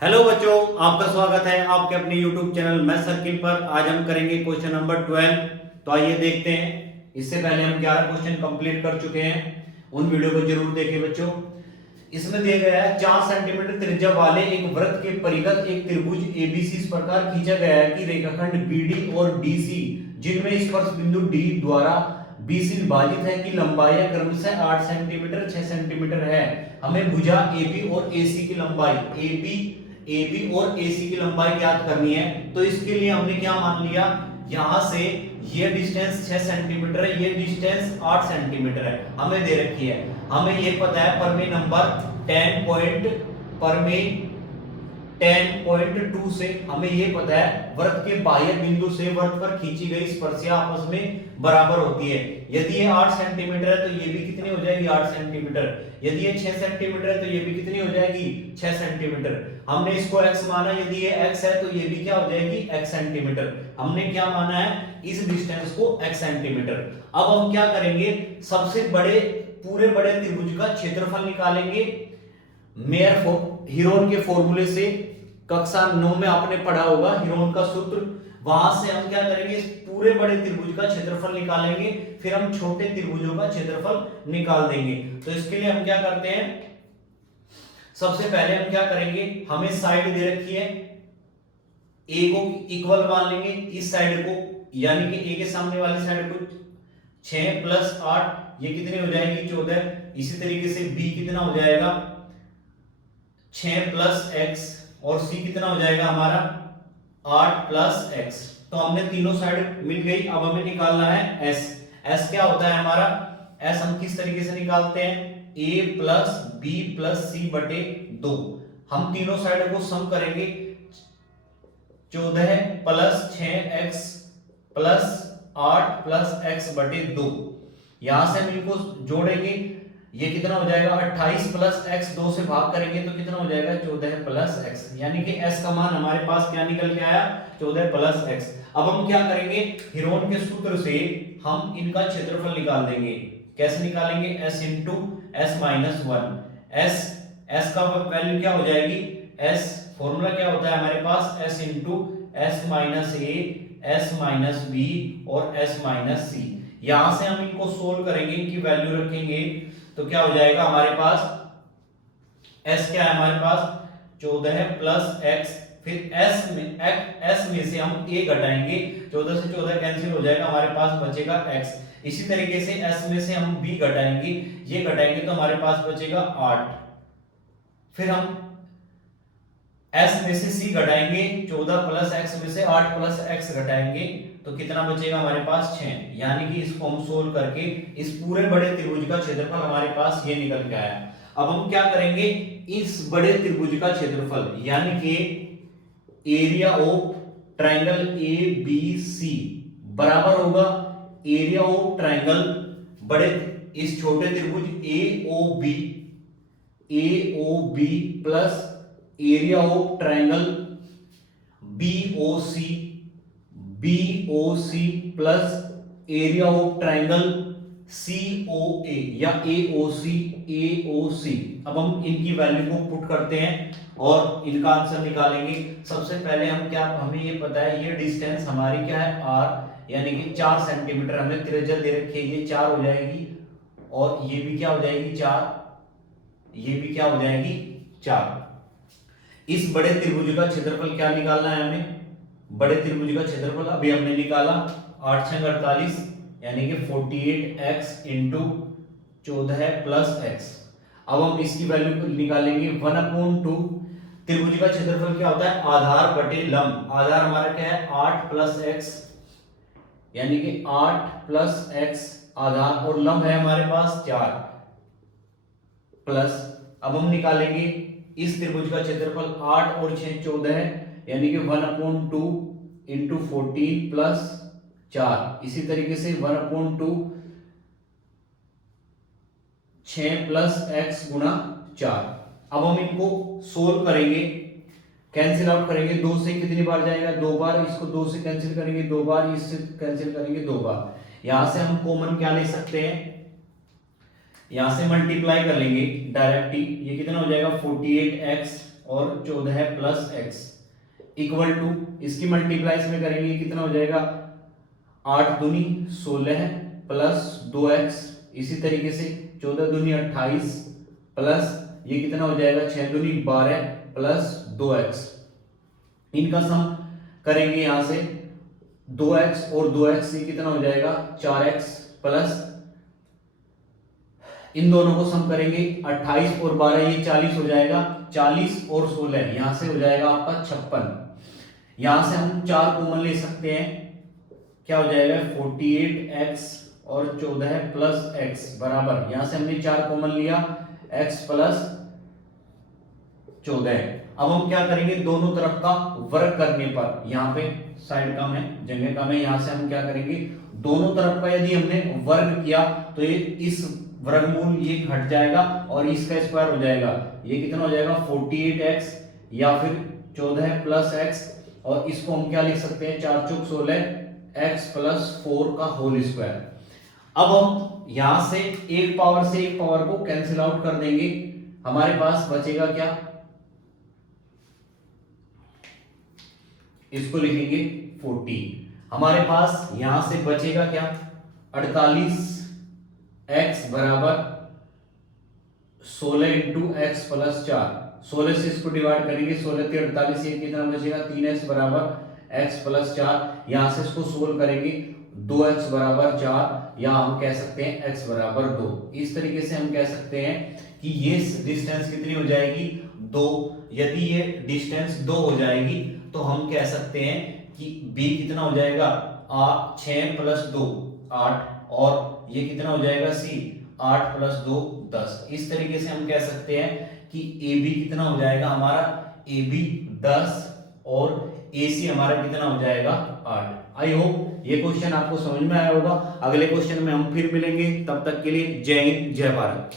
Hello बच्चों, आपका स्वागत है आपके अपने YouTube चैनल मैथ सर्किल पर। आज हम करेंगे क्वेश्चन नंबर 12। तो आइए देखते हैं। इससे पहले हम 11 क्वेश्चन कंप्लीट कर चुके हैं, उन वीडियो को जरूर देखें बच्चों। इसमें दिया गया है 4 सेंटीमीटर त्रिज्या वाले एक वृत्त के परिगत एक त्रिभुज एबीसी इस प्रकार खींचा गया है कि रेखाखंड बीडी और डीसी जिनमें स्पर्श बिंदु डी द्वारा बीसी विभाजित है कि लंबाई क्रमशः 8 सेंटीमीटर 6 सेंटीमीटर है। हमें भुजा एबी और एसी की लंबाई एबी और एसी की लंबाई ज्ञात करनी है। तो इसके लिए हमने क्या मान लिया, यहां से ये डिस्टेंस 6 सेंटीमीटर है, ये डिस्टेंस 8 सेंटीमीटर है, हमें दे रखी है। हमें ये पता है परमेय नंबर 10.2 से हमें ये पता है वृत्त के बाह्य बिंदु से वृत्त पर खींची गई स्पर्शिया आपस में बराबर होती है। यदि ये 8 सेंटीमीटर है तो ये भी कितनी हो जाएगी 8 सेंटीमीटर। यदि ये 6 सेंटीमीटर है तो ये भी कितनी हो जाएगी 6 सेंटीमीटर। हमने इसको x माना, यदि ये x है तो ये भी क्या हो जाएगी x सेंटीमीटर। हमने क्या माना है इस डिस्टेंस को x सेंटीमीटर। अब हम क्या करेंगे, सबसे बड़े पूरे बड़े त्रिभुज का क्षेत्रफल निकालेंगे। हीरोन के फॉर्मूले से कक्षा 9 में आपने पढ़ा होगा हीरोन का सूत्र। वहां से हम क्या करेंगे, इस पूरे बड़े त्रिभुज का क्षेत्रफल निकालेंगे, फिर हम छोटे त्रिभुजों का क्षेत्रफल निकाल देंगे। तो इसके लिए हम क्या करते हैं, सबसे पहले हम क्या करेंगे, हमें साइड दे रखी है, ए को इक्वल मान लेंगे इस साइड को, यानी कि ए के सामने वाली साइड को 6 + 8 ये कितनी हो जाएगी 14। इसी तरीके से बी कितना हो जाएगा 6 + x और सी कितना हो जाएगा हमारा 8 + x। तो हमने तीनों साइड मिल गई। अब हमें निकालना है s। s क्या होता है हमारा, s हम किस तरीके से निकालते हैं, a + b + c बटे 2। हम तीनों साइड को सम करेंगे, 14 + 6x + 8 + x बटे 2। यहां से हम इनको जोड़ेंगे, ये कितना हो जाएगा 28 + x, 2 से भाग करेंगे तो कितना हो जाएगा 14 + x, यानी कि s का मान हमारे पास क्या निकल के आया 14 + x। अब हम क्या करेंगे, हीरोन के सूत्र से हम इनका क्षेत्रफल निकाल देंगे। कैसे निकालेंगे, s × s - 1। s का वैल्यू क्या हो जाएगी, s फॉर्मूला क्या होता है हमारे पास s × s - a s - b और s - c। यहां से हम इनको सोल्व करेंगे, इनकी वैल्यू रखेंगे तो क्या हो जाएगा हमारे पास, s क्या है हमारे पास 14 + x, फिर s में से हम a घटाएंगे, 14 से 14 कैंसिल हो जाएगा, हमारे पास बचेगा x। इसी तरीके से s में से हम b घटाएंगे, ये घटाएंगे तो हमारे पास बचेगा 8। फिर हम s में से c घटाएंगे, 14 + x में से 8 + x घटाएंगे तो कितना बचेगा हमारे पास 6। यानी कि इसको हम सोल्व करके इस पूरे बड़े त्रिभुज का क्षेत्रफल हमारे पास ये निकल के आया। अब हम क्या करेंगे, इस बड़े त्रिभुज का क्षेत्रफल यानी कि एरिया ऑफ ट्रायंगल ABC बराबर होगा एरिया ऑफ ट्रायंगल बड़े इस छोटे त्रिभुज AOB plus area of triangle BOC plus area of triangle COA या AOC। अब हम इनकी वैल्यू को पुट करते हैं और इनका आंसर निकालेंगे। सबसे पहले हम क्या, हमें ये पता है ये डिस्टेंस हमारी क्या है r, यानी कि 4 सेंटीमीटर हमें त्रिज्या दे रखी है, ये 4 हो जाएगी और ये भी क्या हो जाएगी 4, ये भी क्या हो जाएगी 4। इस बड़े त्रिभुज का क्षेत्रफल क्या निकालना है हमें, बड़े त्रिभुज का क्षेत्रफल अभी हमने निकाला 8 × 48 यानी कि 48x × 14 + x। अब हम इसकी वैल्यू को निकालेंगे 1/2। त्रिभुज का क्षेत्रफल क्या होता है आधार बटे लंब। आधार हमारा क्या है 8 + x, यानी कि 8 + x आधार, और लंब है हमारे पास 4 प्लस। अब हम निकालेंगे इस त्रिभुज का क्षेत्रफल 8 और 6 14 यानी कि 1/2 × 14 + 4। इसी तरीके से 1/2 6 + x × 4। अब हम इनको सोल्व करेंगे, कैंसिल आउट करेंगे, 2 से कितनी बार जाएगा 2 बार, इसको 2 से कैंसिल करेंगे 2 बार, इससे कैंसिल करेंगे 2 बार। यहां से हम कॉमन क्या ले सकते हैं, यहां से मल्टीप्लाई कर लेंगे डायरेक्ट ही, ये कितना हो जाएगा 48x और 14 प्लस एक्स इक्वल टू, इसकी मल्टीप्लाई में करेंगे कितना हो जाएगा 8 दूनी 16 प्लस 2x, इसी तरीके से 14 दूनी 28 प्लस ये कितना हो जाएगा 6 दूनी 12 प्लस 2x, इनका सम करेंगे यहां से 2x और 2x ये कितना हो जाएगा 4x प्लस इन दोनों को सम करेंगे 28 और 12 ये 40 हो जाएगा, 40 और 16 यहां से हो जाएगा आपका 56। यहां से हम 4 कॉमन ले सकते हैं, क्या हो जाएगा 48x और 14 प्लस x बराबर, यहां से हमने 4 कॉमन लिया x प्लस 14। अब हम क्या करेंगे दोनों तरफ का वर्ग करने पर, यहाँ पे साइड कम है जगह कम है, यहां से हम क्या करेंगे दोनों तरफ का यदि हमने वर्ग किया तो ये इस वर्गमूल ये घट जाएगा और इसका स्क्वायर हो जाएगा, ये कितना हो जाएगा 48x या फिर 14 प्लस x, और इसको हम क्या लिख सकते हैं 4 चौक 16 x प्लस 4 का होल स्क्वायर। अब हम यहां से एक पावर से एक पावर को कैंसिल आउट कर देंगे, हमारे पास बचेगा क्या, इसको लिखेंगे 40, हमारे पास यहां से बचेगा क्या 48x बराबर 16 इंटू एक्स प्लस 4, 16 से इसको डिवाइड करेंगे 16 से 48, ये कितना बचेगा 3x बराबर x प्लस 4, यहां से इसको सोल्व करेंगे 2x बराबर 4 या हम कह सकते हैं x बराबर 2। इस तरीके से हम कह सकते हैं कि ये डिस्टेंस कितनी हो जाएगी 2, यदि ये डिस्टेंस 2 हो जाएगी तो हम कह सकते हैं कि b कितना हो जाएगा 6 प्लस 2 8, और ये कितना हो जाएगा c 8 प्लस 2 10। इस तरीके से हम कह सकते हैं कि AB कितना हो जाएगा हमारा AB 10 और AC हमारा कितना हो जाएगा 8। आई होप ये क्वेश्चन आपको समझ में आया होगा। अगले क्वेश्चन में हम फिर मिलेंगे, तब तक के लिए जय हिंद जय भारत।